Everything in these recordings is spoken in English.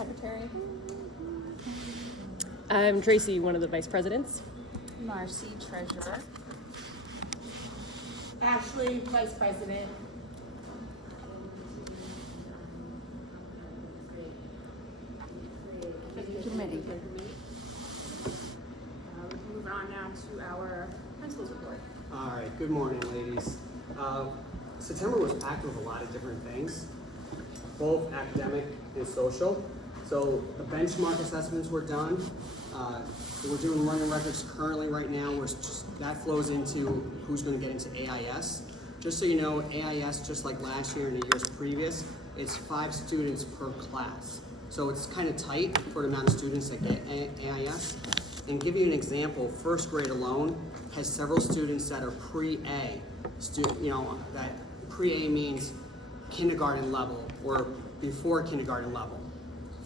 secretary. I'm Tracy, one of the vice presidents. Marcy, treasurer. Ashley, vice president. Committee. Moving on now to our principal's report. All right, good morning, ladies. September was packed with a lot of different things, both academic and social. So the benchmark assessments were done. We're doing learning records currently right now. That flows into who's going to get into AIS. Just so you know, AIS, just like last year and the years previous, it's 5 students per class. So it's kind of tight for the amount of students that get AIS. And give you an example, first grade alone has several students that are pre-A. That pre-A means kindergarten level or before kindergarten level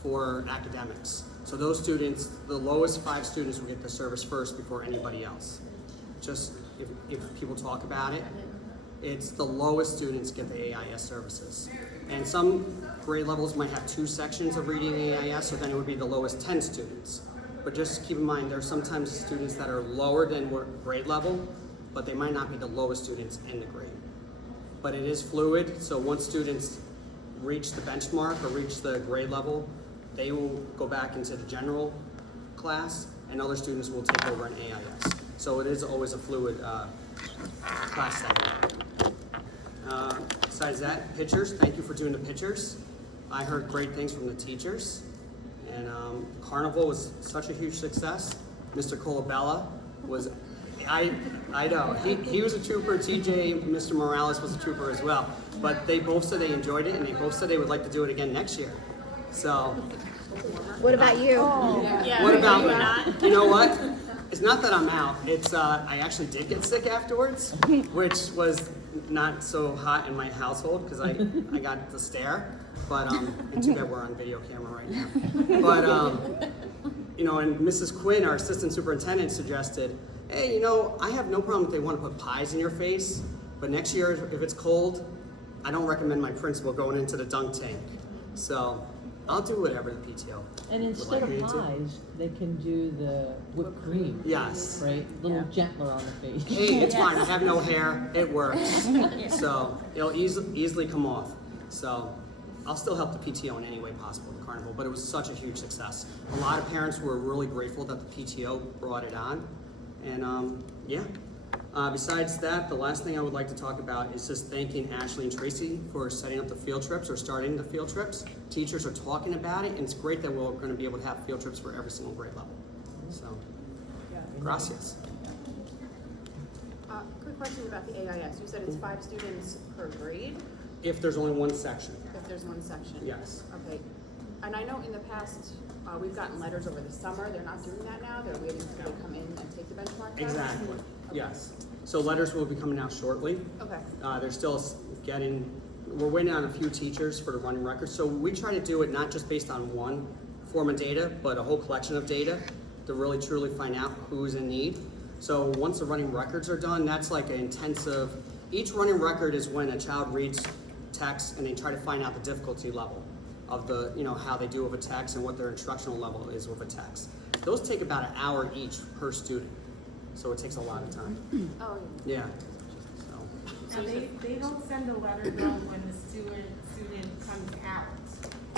for academics. So those students, the lowest 5 students will get the service first before anybody else. Just if people talk about it, it's the lowest students get the AIS services. And some grade levels might have 2 sections of reading AIS, so then it would be the lowest 10 students. But just keep in mind, there are sometimes students that are lower than grade level, but they might not be the lowest students in the grade. But it is fluid, so once students reach the benchmark or reach the grade level, they will go back into the general class, and other students will take over in AIS. So it is always a fluid class segment. Besides that, pictures, thank you for doing the pictures. I heard great things from the teachers. And Carnival was such a huge success. Mr. Colabella was, I know, he was a trooper. TJ, Mr. Morales was a trooper as well. But they both said they enjoyed it, and they both said they would like to do it again next year. So. What about you? What about me? You know what? It's not that I'm out. It's I actually did get sick afterwards, which was not so hot in my household because I got the stare. But and too bad we're on video camera right now. But and Mrs. Quinn, our assistant superintendent, suggested, hey, I have no problem if they want to put pies in your face, but next year if it's cold, I don't recommend my principal going into the dunk tank. So I'll do whatever the PTO. And instead of pies, they can do the whipped cream. Yes. Right? A little gentler on the face. Hey, it's fine. I have no hair. It works. So it'll easily come off. So I'll still help the PTO in any way possible at the carnival, but it was such a huge success. A lot of parents were really grateful that the PTO brought it on. And besides that, the last thing I would like to talk about is just thanking Ashley and Tracy for setting up the field trips or starting the field trips. Teachers are talking about it, and it's great that we're going to be able to have field trips for every single grade level. So, gracias. Quick question about the AIS. You said it's 5 students per grade? If there's only one section. If there's one section? Yes. Okay. And I know in the past, we've gotten letters over the summer. They're not doing that now. They're waiting until they come in and take the benchmark test? Exactly. Okay. Yes. So letters will be coming out shortly. Okay. They're still we're waiting on a few teachers for the running record. So we try to do it not just based on one form of data, but a whole collection of data to really truly find out who's in need. So once the running records are done, that's like an intensive, each running record is when a child reads text and they try to find out the difficulty level of the, how they do with a text and what their instructional level is with a text. Those take about an hour each per student. So it takes a lot of time. Oh, Yeah. And they don't send a letter though when the student comes out,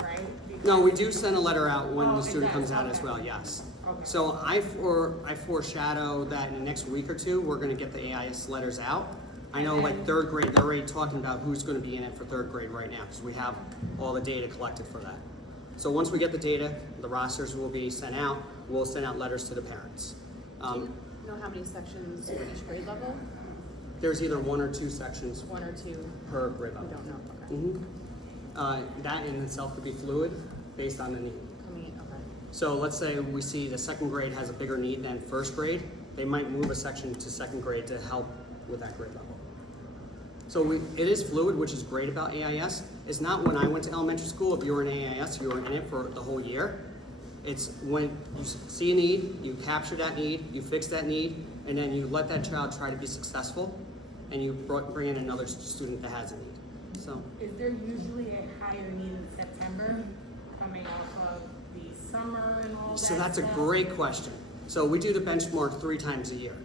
right? Because No, we do send a letter out when the student it does, comes out as okay. well, yes. Okay. So I foreshadow that in the next week or two, we're gonna get the AIS letters out. I know like 3rd grade, they're already talking about who's gonna be in it for 3rd grade right now, because we have all the data collected for that. So once we get the data, the rosters will be sent out, we'll send out letters to the parents. Do you know how many sections for each grade level? There's either 1 or 2 sections 1 or 2? per grade We level. don't know. Okay. That in itself could be fluid based on the need. Okay. So let's say we see the 2nd grade has a bigger need than 1st grade, they might move a section to 2nd grade to help with that grade level. So it is fluid, which is great about AIS. It's not when I went to elementary school, if you were in AIS, you were in it for the whole year. It's when you see a need, you capture that need, you fix that need, and then you let that child try to be successful, and you bring in another student that has a need. So is there usually a higher need in September coming off of So that's a great question. So we do the benchmark 3 times a year.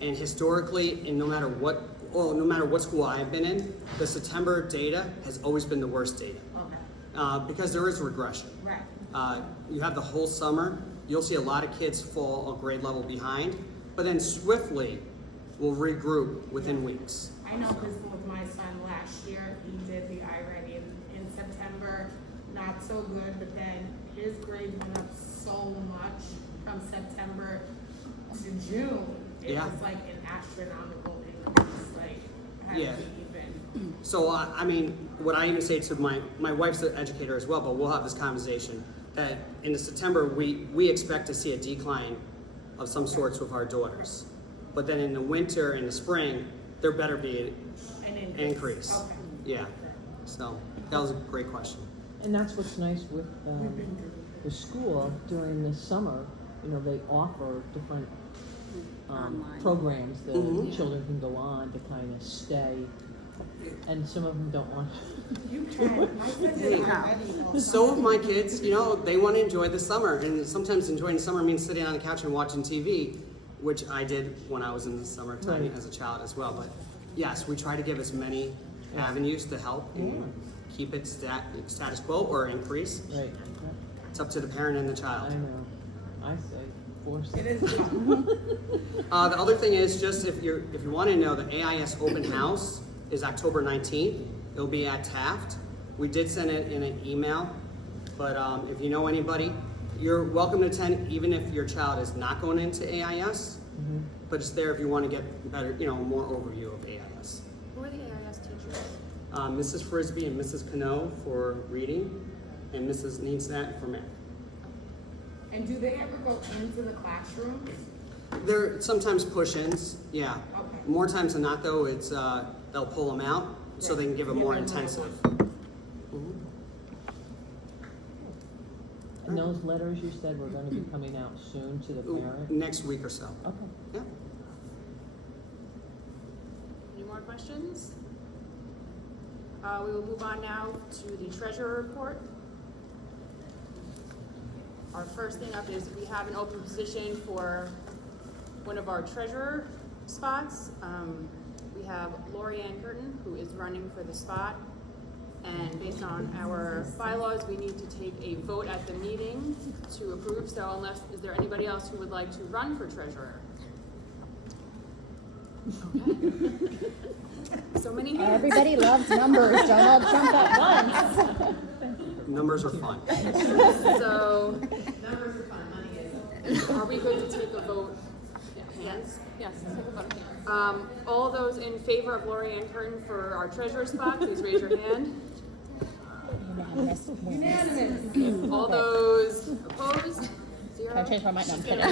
And historically, and no matter what school I've been in, the September data has always been the worst data. Okay, Because there is regression. right. You have the whole summer, you'll see a lot of kids fall a grade level behind, but then swiftly will regroup within weeks. I know because with my son last year, he did the iReady in September, not so good, but then his grade went up so much from September to June. It Yeah. was like an astronomical increase, like, I Yeah. had to even. So, I mean, what I even say to my wife's an educator as well, but we'll have this conversation, that in the September, we expect to see a decline of some sorts with our daughters. But then in the winter and the spring, there better be An an increase. Okay. Yeah, so that was a great question. And that's what's nice with the school during the summer. You know, they offer different Online. programs that Mhm. children can go on to kind of stay. And some of them don't want. You can, my son did iReady though. So with my kids, you know, they want to enjoy the summer, and sometimes enjoying the summer means sitting on the couch and watching TV, which I did when I was in the summertime Right. as a child as well. But yes, we try to give as many avenues to help and keep it status quo or increase. Right. It's up to the parent and the I child. know. I say force It it. is tough. The other thing is just if you want to know, the AIS open house is October 19th. It'll be at Taft. We did send it in an email, but if you know anybody, you're welcome to attend, even if your child is not going into AIS. But it's there if you want to get better, more overview of AIS. Who are the AIS teachers? Mrs. Frisbee and Mrs. Cano for reading, and Mrs. Needstat for math. And do they ever go into the classrooms? There sometimes push-ins, yeah. Okay. More times than not, though, it's they'll pull them out so they can give a more intensive. Mhm. And those letters you said were going to be coming out soon to the parent? Next week or so. Okay. Yeah. Any more questions? We will move on now to the treasurer report. Our first thing up is we have an open position for one of our treasurer spots. We have Lori Ann Curtin, who is running for the spot. And based on our bylaws, we need to take a vote at the meeting to approve. So is there anybody else who would like to run for treasurer? Okay. So many hands. Everybody loves numbers. Don't all jump at once. Numbers are fun. So, numbers are fun, money is. Are we going to take a vote? Hands? Yes, take a vote. All those in favor of Lori Ann Curtin for our treasurer spot, please raise your hand. Unanimous. All those opposed? Zero. Can I change my mind? No, I'm kidding.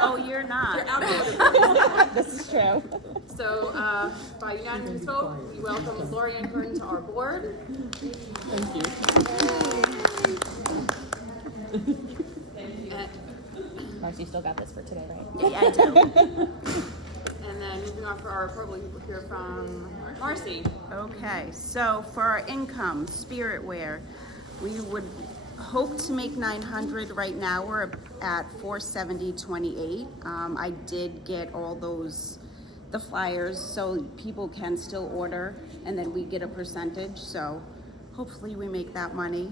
Oh, you're not. You're outvoted. This is true. So, by unanimous vote, we welcome Lori Ann Curtin to our board. Thank you. Marcy, you still got this for today, right? Yeah, I do. And then moving on for our report, we'll hear from Marcy. Okay, so for our income, spirit wear, we would hope to make 900. Right now, we're at 470.28. I did get all the flyers, so people can still order, and then we get a percentage. So hopefully, we make that money.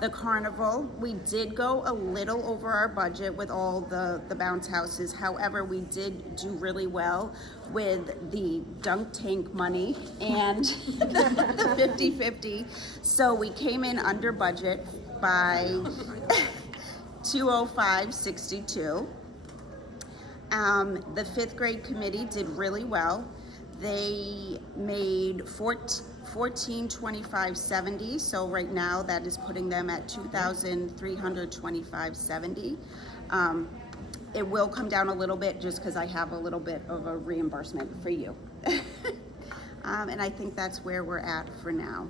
The carnival, we did go a little over our budget with all the bounce houses. However, we did do really well with the dunk tank money and the 50-50. So we came in under budget by 205.62. The 5th grade committee did really well. They made 1425.70, so right now that is putting them at 2,325.70. It will come down a little bit just because I have a little bit of a reimbursement for you. And I think that's where we're at for now.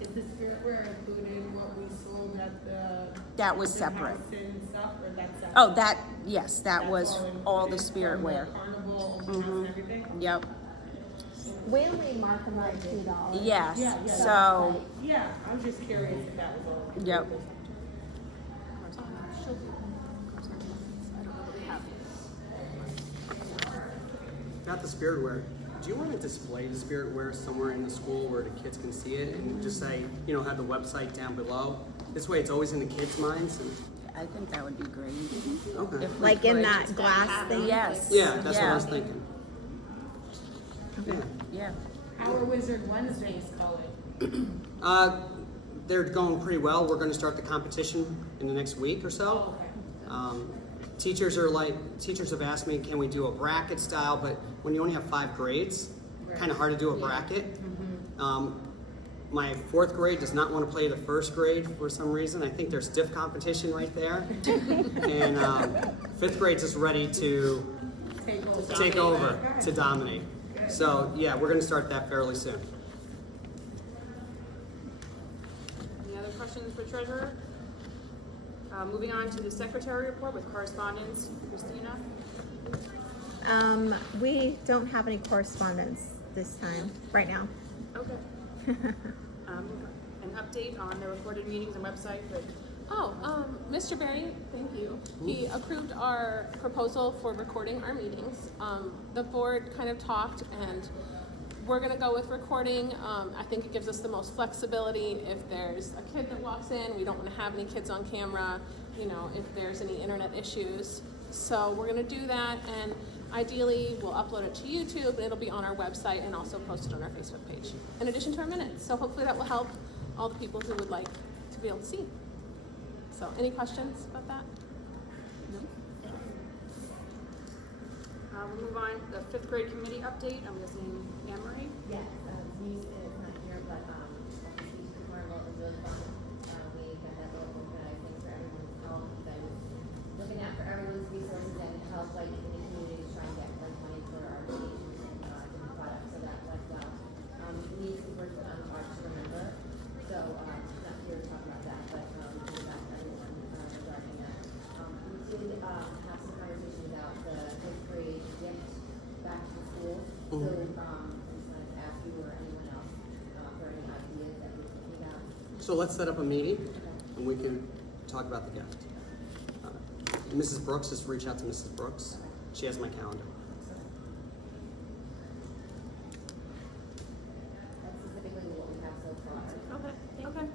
Is the spirit wear included what we sold at the? That was the separate. house and stuff, or that's separate? Oh, yes, that That's was all the included spirit from wear. Carnival, open house, and everything? Yep. We only mark them like $2. Yes, Yeah, yeah. so, Yeah, I'm just curious if that was all. yep. Not the spirit wear. Do you want to display the spirit wear somewhere in the school where the kids can see it and just say, you know, have the website down below? This way it's always in the kids' minds. And, I think that would be great. okay. If we Like in could. that glass thing? Yes. Yeah, that's what I Yeah. was thinking. Yeah. Yeah. How are Wizard Wednesdays going? They're going pretty well. We're going to start the competition in the next week or so. Okay. Teachers have asked me, can we do a bracket style? But when you only have 5 grades, kind of hard to do a bracket. My 4th grade does not want to play the 1st grade for some reason. I think there's stiff competition right there. And 5th grade is ready to take over, to dominate. So yeah, we're going to start that fairly soon. Any other questions for treasurer? Moving on to the secretary report with correspondence. Christina? We don't have any correspondence this time, right now. Okay. An update on the recorded meetings and website for Mr. Berry, thank you. He approved our proposal for recording our meetings. The board kind of talked and we're gonna go with recording. I think it gives us the most flexibility. If there's a kid that walks in, we don't wanna have any kids on camera, you know, if there's any internet issues. So we're gonna do that, and ideally we'll upload it to YouTube, and it'll be on our website and also posted on our Facebook page, in addition to our minutes. So hopefully that will help all the people who would like to be able to see. So any questions about that? we'll move on to the 5th grade committee update. I'm guessing Anne Marie? Yes, Denise is not here, but obviously tomorrow is really fun. We got that little organized thing for everyone's help. You guys looking out for everyone's resources and help, like in the community to try and get like money for our vacations and different products. So that went well. Denise is working on March to Remember, so she's not here to talk about that, but we got everyone regarding that. We did have some conversations about the 5th grade gift back to the school. So I just wanted to ask you or anyone else for any ideas that you're thinking about. So let's set up a meeting and we can talk about the gift. Mrs. Brooks, just reach out to Mrs. Brooks. She has my calendar. That's specifically what we have so far. Okay.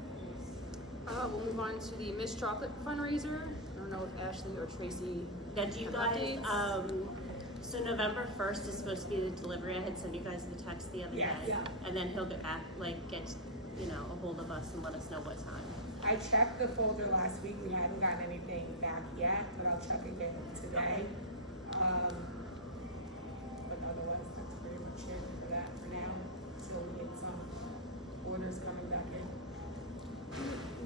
We'll move on to the Miss Chocolate fundraiser. I don't know if Ashley or Tracy Yeah, do you have guys, updates. so November 1st is supposed to be the delivery. I had sent you guys the text the other Yeah. day. And then he'll get back, get, a hold of us and let us know what time. I checked the folder last week, we hadn't gotten anything back yet, but I'll check again today. But otherwise, that's pretty much it for that for now, so we get some orders coming back in.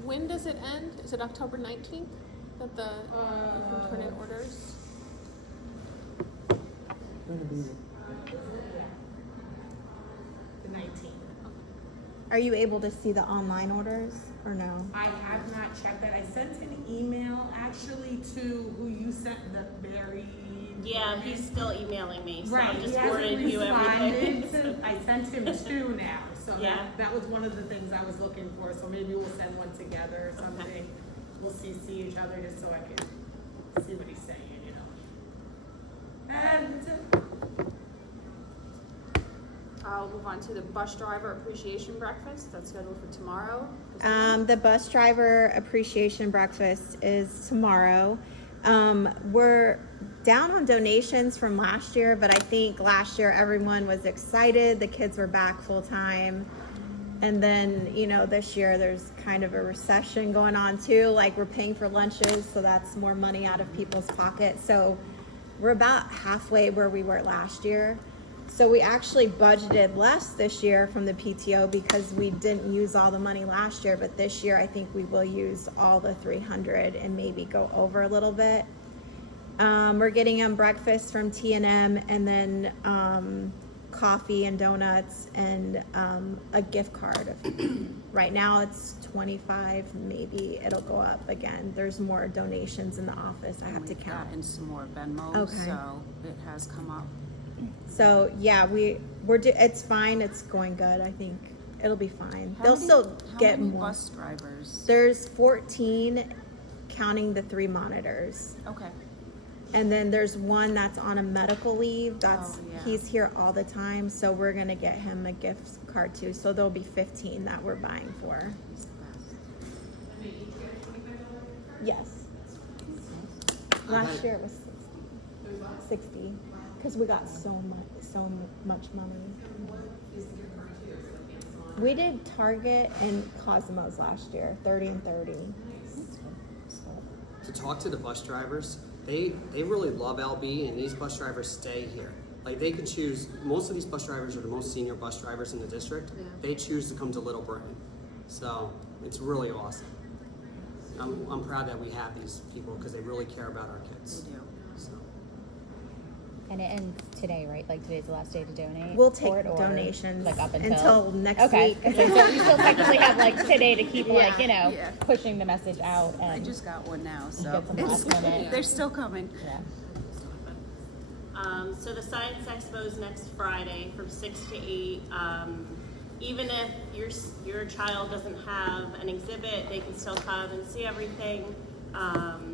When does it end? Is it October 19th that you can turn in orders? Gonna be The 19th. Are you able to see the online orders or no? I have not checked that, I sent an email actually to who you sent the Barry. Yeah, he's still emailing me, so Right, I'm he just hasn't forwarding you everything. responded to, I sent him 2 now, so Yeah. that was one of the things I was looking for, so maybe we'll send one together or something. We'll see each other just so I can see what he's saying, And that's it. I'll move on to the bus driver appreciation breakfast. That's scheduled for tomorrow. The bus driver appreciation breakfast is tomorrow. We're down on donations from last year, but I think last year everyone was excited. The kids were back full time. And then, this year there's kind of a recession going on too. Like we're paying for lunches, so that's more money out of people's pockets. So we're about halfway where we were last year. So we actually budgeted less this year from the PTO because we didn't use all the money last year, but this year I think we will use all the 300 and maybe go over a little bit. We're getting them breakfast from T&M and then coffee and donuts and a gift card. Right now it's 25, maybe it'll go up again. There's more donations in the office. I have to We've count. gotten some more Venmo, Okay. so it has come up. So yeah, It's fine. It's going good. I think it'll be fine. They'll still get How many more. bus drivers? There's 14, counting the 3 monitors. Okay. And then there's one that's on a medical leave. That's Oh, yeah. he's here all the time, so we're gonna get him a gift card too. So there'll be 15 that we're buying for. He's the best. Yes. Last year it was 60, because we got so much money. We did Target and Cosmos last year, 30 and 30. To talk to the bus drivers, they really love LB, and these bus drivers stay here. Like, they can choose, most of these bus drivers are the most senior bus drivers in the district. Yeah. They choose to come to Little Britain. So it's really awesome. I'm proud that we have these people because they really care about our kids. They do. So. And it ends today, right? Like today's the last day to donate? We'll for take it, or, donations like up until next okay. week. Okay, so we still technically have like today to keep like, you know, Yeah. pushing the message out and I just got one now, so get some last minute. they're still coming. Yeah. So the Science Expo is next Friday from 6 to 8. Even if your child doesn't have an exhibit, they can still come and see everything.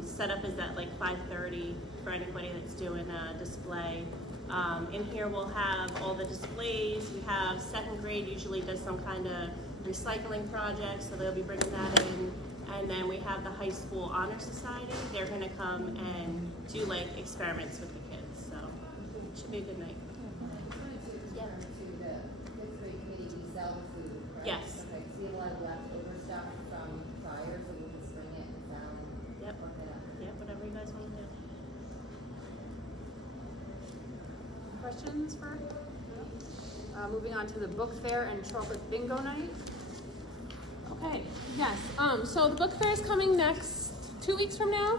Setup is at like 5:30 for anybody that's doing a display. In here we'll have all the displays. We have 2nd grade usually does some kind of recycling project, so they'll be bringing that in. And then we have the high school honor society. They're gonna come and do like experiments with the kids. So it should be a good night. To the 5th grade committee, we sell the food, right? Yes. Okay, so we have a lot of leftover stuff from prior, so we'll just bring it and sell and Yep. work it up. Yep, whatever you guys want to do. Questions for? Moving on to the book fair and chocolate bingo night. Okay, yes. So the book fair is coming next 2 weeks from now.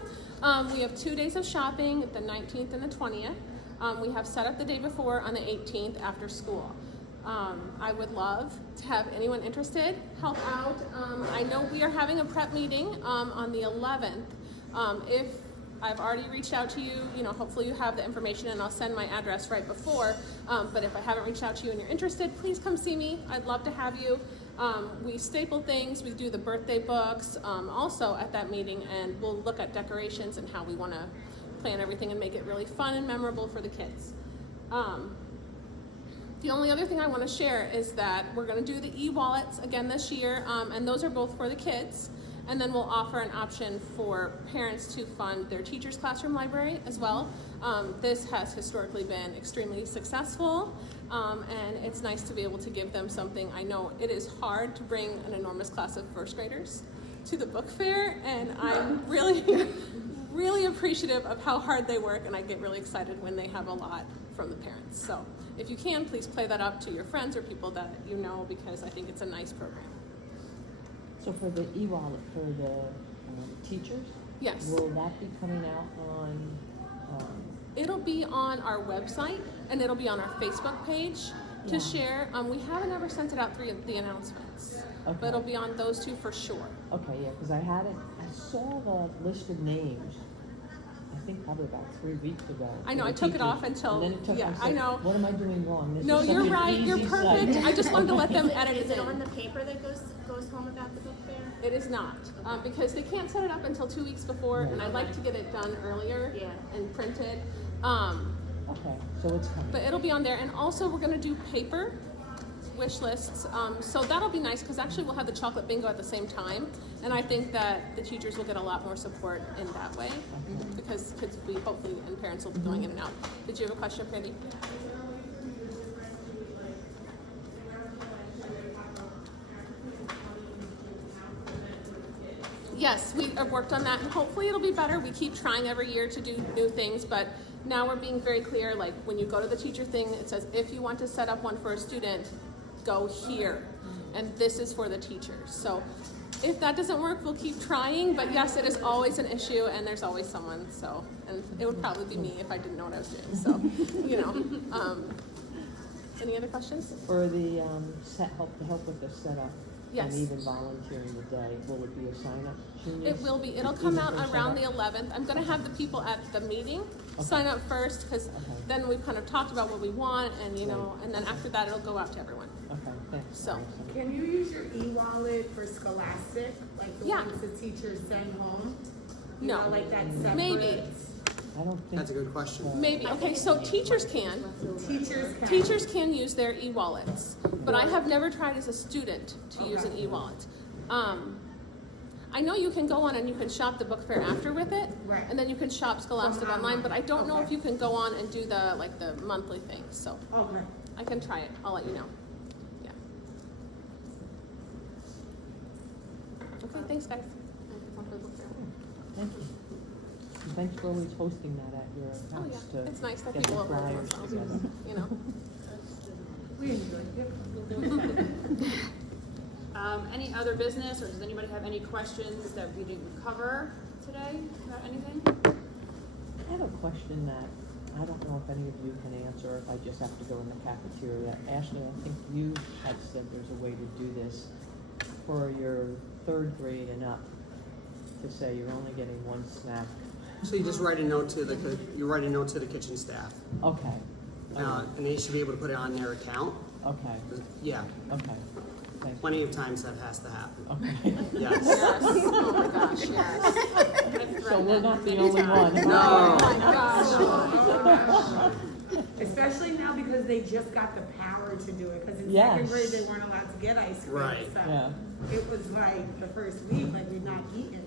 We have 2 days of shopping, the 19th and the 20th. We have set up the day before on the 18th after school. I would love to have anyone interested help out. I know we are having a prep meeting on the 11th. If I've already reached out to you, you know, hopefully you have the information and I'll send my address right before. But if I haven't reached out to you and you're interested, please come see me. I'd love to have you. We staple things, we do the birthday books also at that meeting, and we'll look at decorations and how we want to plan everything and make it really fun and memorable for the kids. The only other thing I want to share is that we're going to do the e-wallets again this year, and those are both for the kids. And then we'll offer an option for parents to fund their teacher's classroom library as well. This has historically been extremely successful, and it's nice to be able to give them something. I know it is hard to bring an enormous class of 1st graders to the book fair, and I'm really appreciative of how hard they work, and I get really excited when they have a lot from the parents. So if you can, please play that up to your friends or people that you know, because I think it's a nice program. So for the e-wallet for the teachers, Yes. will that be coming out on? It'll be on our website, and it'll be on our Facebook page to Yeah. share. We haven't ever sent it out through the announcements, Okay. but it'll be on those two for sure. Okay, yeah, because I saw the list of names. I think probably about 3 weeks ago. I know, for I the took it teachers. off until- And then it took, yeah, I I said, know. what am I doing wrong? This No, is you're such an right. You're easy perfect. site. I just wanted to let them edit Is it in. on the paper that goes home about the book fair? It is not, because they can't set it up until 2 weeks before, and I'd like to get it done earlier Yeah. and printed. Okay, so it's coming. But it'll be on there, and also we're gonna do paper wish lists. So that'll be nice, because actually we'll have the chocolate bingo at the same time, and I think that the teachers will get a lot more support in that way, because kids will be, hopefully, and parents will be going in and out. Did you have a question, Brandy? Yes, we have worked on that, and hopefully it'll be better. We keep trying every year to do new things, but now we're being very clear, like when you go to the teacher thing, it says if you want to set up one for a student, go here. And this is for the teachers. So if that doesn't work, we'll keep trying, but yes, it is always an issue, and there's always someone, so, and it would probably be me if I didn't know what I was doing, so, you know. Any other questions? For the help with the setup. Yes. And even volunteering the day, will it be a sign up? It will be. It'll come out around the 11th. I'm going to have the people at the meeting sign up first, because Okay. then we've kind of talked about what we want, and you know, and then after that, it'll go out to everyone. Okay, thanks. So. Can you use your e-wallet for Scholastic, like the Yeah. ones the teachers send home? You No. know, like that separate. Maybe. I don't think. That's a good question. Maybe, okay, so teachers can. Teachers can use their e-wallets, but I have never tried as a student to use an e-wallet. I know you can go on and you can shop the book fair after with it, Right. and then you can shop Scholastic online, but I don't know if you can go on and do the monthly thing, so Okay. I can try it, I'll let you know. Yeah. Okay, thanks guys. Thank you. And thanks for always hosting that at your Oh house yeah, to it's nice that get people the over flyers together. you know. We enjoyed it. Any other business, or does anybody have any questions that we didn't cover today about anything? I have a question that I don't know if any of you can answer, if I just have to go in the cafeteria. Ashley, I think you had said there's a way to do this for your 3rd grade and up, to say you're only getting one snack. So you just write a note to the kitchen staff, Okay. and they should be able to put it on their account. Okay. Yeah, Okay. Thank you. plenty of times that has to happen. Okay. Yes. Yes, oh my gosh, yes. So we're not the only one. No. Oh Especially now because they just got the power to do it, because in Yes. 2nd grade they weren't allowed to get ice cream. Right. So Yeah. it was like the first week, like we'd not eaten.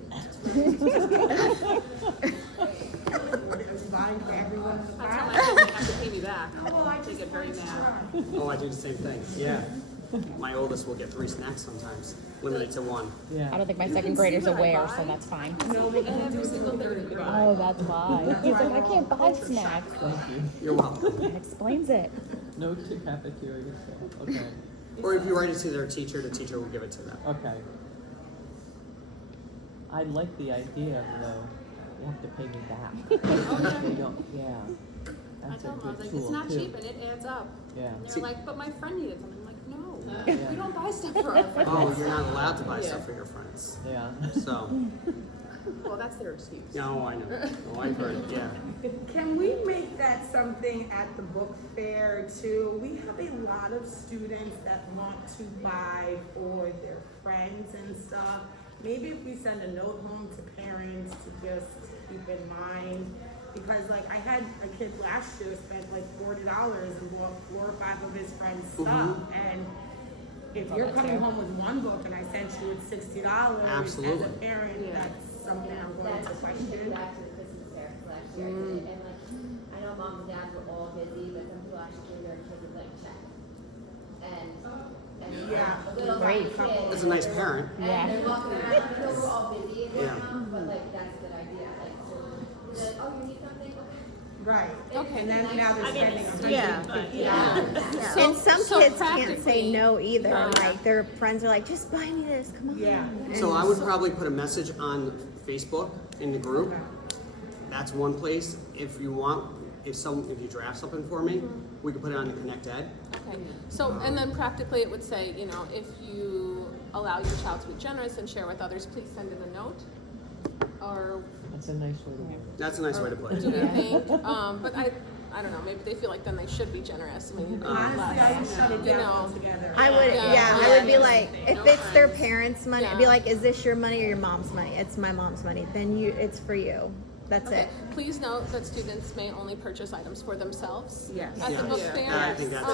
It was buying for everyone in the That's how my class. family has to pay me back. Oh, I They just get very wanted to mad. try. Oh, I do the same thing. Yeah. My oldest will get 3 snacks sometimes, limited to 1. I Yeah. don't think my second grader's aware, so that's fine. No, they can do single thing. Oh, that's why. He's like, I can't buy snacks. Thank you. You're welcome. That explains it. No to cafeteria staff. Okay. Or if you write it to their teacher, the teacher will give it to them. Okay. I like the idea, though. You have to pay me back. They don't, yeah. I That's a told them, I was good like, tool, it's not too. cheap and it adds up. Yeah. And See- they're like, but my friend needed something. I'm like, no, Yeah. we don't buy stuff for our friends. Oh, you're not allowed to buy stuff for your friends. Yeah. So, Well, that's their excuse. yeah, oh, I know. Oh, I've heard it, yeah. Can we make that something at the book fair too? We have a lot of students that want to buy for their friends and stuff. Maybe if we send a note home to parents to just keep in mind, because like I had a kid last year spent like $40 and bought 4 or 5 of his friends' stuff, and if you're coming home with one book and I sent you with $60 Absolutely. as a parent, that's something I'm going to That's question. back to the Christmas fair last year. I did it, and like, I know moms and dads were all busy, but some people actually gave their kids a blank check. And Yeah. a little Great. kid. That's a nice parent. And Yeah. they're walking around, I know we're all busy, Yeah. but like, that's a good idea, like, so, they're like, oh, you need something? Right. Okay. And then now they're I mean, spending it's Yeah. but Yeah. And some so kids can't say practically- no either. Like their friends are like, just buy me this, come on. Yeah. So I would probably put a message on Facebook in the group. That's one place. If you want, if you draft something for me, we could put it on the Connect Ed. Okay, so, and then practically it would say, you know, if you allow your child to be generous and share with others, please send in a note. Or That's a nice way to work. That's a nice way to put do it. you think, but I don't know, maybe they feel like then they should be generous, maybe they Honestly, I would less. shut it You down know. altogether. I would, Yeah. yeah, I would be like, if it's their parents' money, I'd be Yeah. like, is this your money or your mom's money? It's my mom's money. Then it's for you. That's Okay, it. please note that students may only purchase items for themselves Yes. at the Yeah. book Yeah. fair. I think that's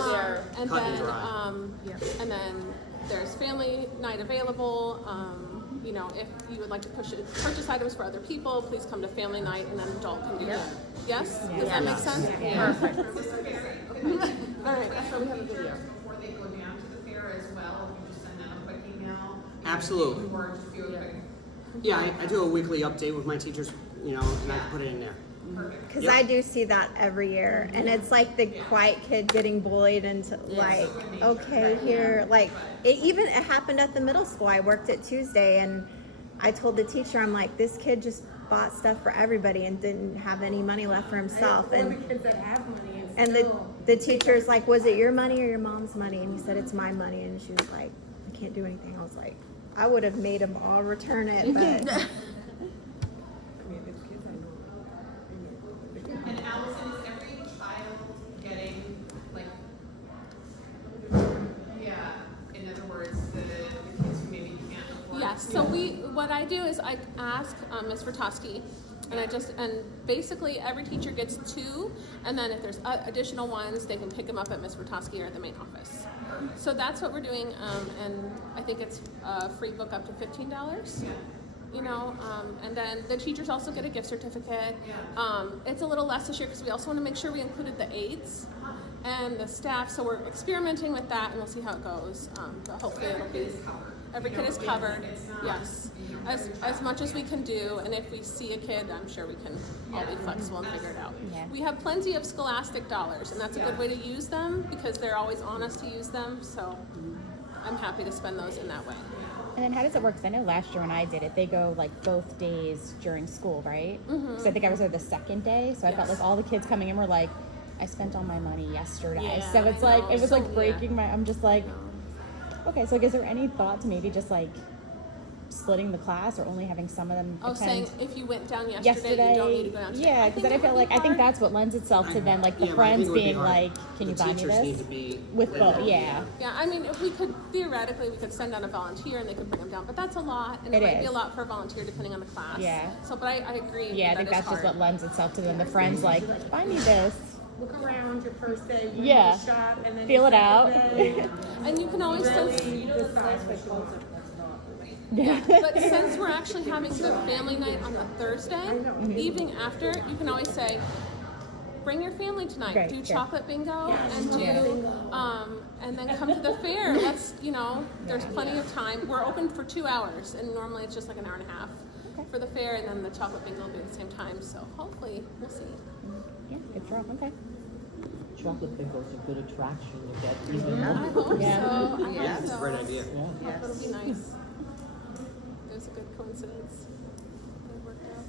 And cut and then, dry. and then there's family night available. You know, if you would like to purchase items for other people, please come to family night and then adult can do that. Yes? Does that make sense? Perfect. All right. That's why we have a video. Before they go down to the fair as well, if you just send them a quick email. Absolutely. Or just do a quick. Yeah, I do a weekly update with my teachers, you know, and I can put it in there. Because Yep. I do see that every year. And it's like the quiet kid getting bullied into like, okay, here. Like, it happened at the middle school. I worked at Tuesday and I told the teacher, I'm like, this kid just bought stuff for everybody and didn't have any money left for himself. Or the And kids that have money And the teacher's like, was it your money or your mom's money? And he said, it's my money. And she was like, I can't do anything. I was like, I would have made them all return it, but And Yes, so what I do is I ask Ms. Vertosky, and basically every teacher gets 2, and then if there's additional ones, they can pick them up at Ms. Vertosky or at the main office. So that's what we're doing, and I think it's a free book up to $15. You know, and then the teachers also get a gift certificate. It's a little less this year because we also want to make sure we included the aides and the staff, so we're experimenting with that, and we'll see how it goes. But hopefully it'll be, every kid is covered, yes, as much as we can do, and if we see a kid, I'm sure we can all be flexible and figure it out. Yeah. We have plenty of scholastic dollars, and that's a good way to use them because they're always on us to use them, so I'm happy to spend those in that way. And then how does it work? 'Cause I know last year when I did it, they go like both days during school, right? Mm-hmm. So I think I was there the second day, so I felt like all the kids coming in were like, I spent all my money yesterday. Yeah, So it's I like, know. it was like So, breaking my, I'm just like, okay, so like, is there any thought to maybe just like splitting the class or only having some of them Oh, attend? saying if you went down yesterday, you don't need to go down today. Yeah, because then I feel like, I think that's what lends itself to then like the Yeah, but I think friends it would be being hard. like, can The you buy me teachers need to this? be With with both, them. yeah. Yeah, I mean, if we could, theoretically, we could send down a volunteer and they could bring them down, but that's a lot, and it It might be a is. lot for a volunteer depending on the class. Yeah. So, but I agree. Yeah, I think that that's is just what hard. lends itself to then the friends like, buy me this. Look around your first day, you Yeah. shop, and then Feel your it out. second day, And you can always, since, really decide what you want. yeah, but since we're actually having the family night on the Thursday, evening after, you can always say, bring your family tonight, Right, do sure. chocolate bingo, and do, and then come to the fair. Let's, you know, there's plenty of time. We're open for 2 hours, and normally it's just like an hour and a half for the fair, and then the chocolate bingo will be at the same time. So hopefully, we'll see. Yeah, good draw, okay. Chocolate bingo is a good attraction to get even I more. hope Yeah. so. I Yeah, hope it's a so. great idea. Yeah. Hope it'll be nice. It was a good coincidence. It worked out.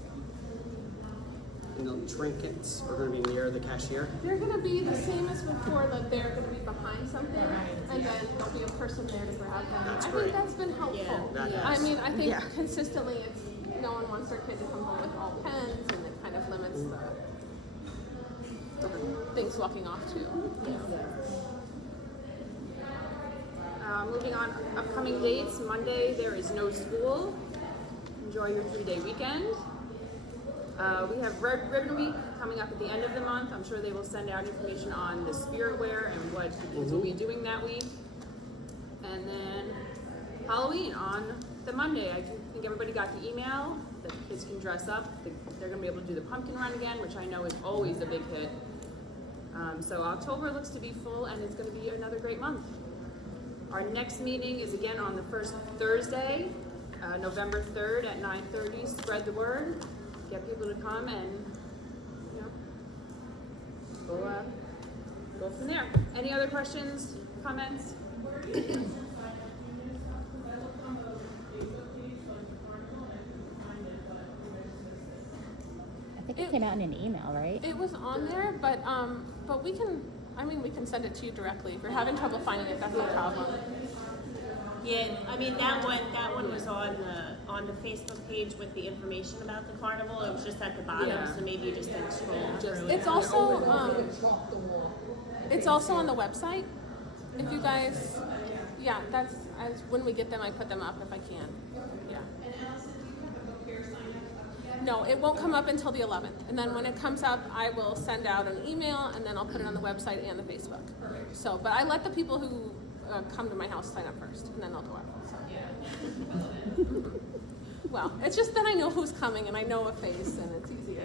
And the trinkets are going to be near the cashier. They're gonna be the same as before, that they're gonna be behind something, and then there'll be a person there to grab them. That's I great. think that's been helpful. That I has. mean, I think Yeah. consistently, it's, no one wants their kid to come home with all pens, and it kind of limits the things walking off too. Moving on, upcoming dates, Monday, there is no school. Enjoy your 3-day weekend. We have Red Ribbon Week coming up at the end of the month. I'm sure they will send out information on the spirit wear and what the kids will be doing that week. And then Halloween on the Monday. I think everybody got the email that the kids can dress up. They're gonna be able to do the pumpkin run again, which I know is always a big hit. So October looks to be full, and it's gonna be another great month. Our next meeting is again on the first Thursday, November 3rd at 9:30. Spread the word, get people to come, and you know, go from there. Any other questions, comments? I think it came out in an email, right? It was on there, but we can, I mean, we can send it to you directly. If you're having trouble finding it, that's no problem. Yeah, I mean, that one was on the Facebook page with the information about the carnival. It was just at the bottom, Yeah. so maybe you just didn't scroll through it. It's also, it's also on the website. If you guys, yeah, that's, when we get them, I put them up if I can, yeah. No, it won't come up until the 11th, and then when it comes up, I will send out an email, and then I'll put it on the website and the Facebook. So, but I let the people who come to my house sign up first, and then they'll go out. So. Well, it's just that I know who's coming, and I know a face, and it's easier.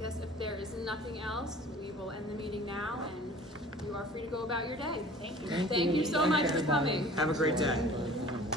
Yes, if there is nothing else, we will end the meeting now, and you are free to go about your day. Thank you. Thank you so much for coming. Have a great day.